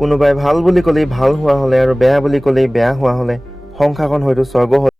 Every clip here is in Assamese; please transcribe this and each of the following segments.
কোনোবাই ভাল বুলি ক'লেই ভাল হোৱা হ'লে আৰু বেয়া বুলি ক'লেই বেয়া হোৱা হ'লে সংসাৰখন হয়তো স্বৰ্গ হ'ল।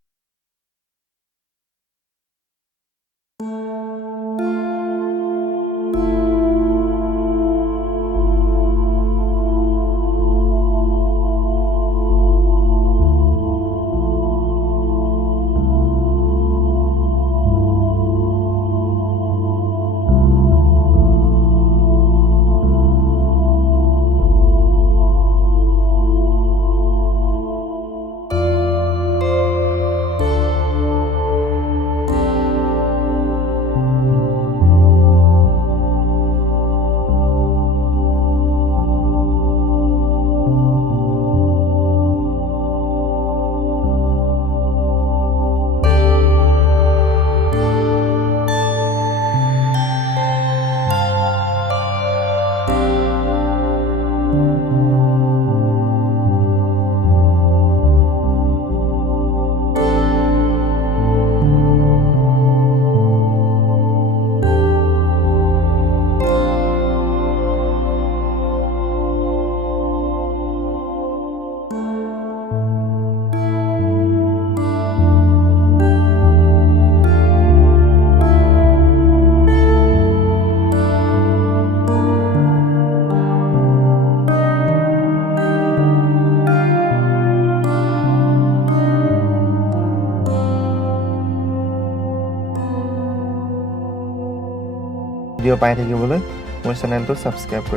ভিডিঅ' পাই থাকিবলৈ মোৰ চেনেলটো ছাবস্ক্ৰাইব কৰিব।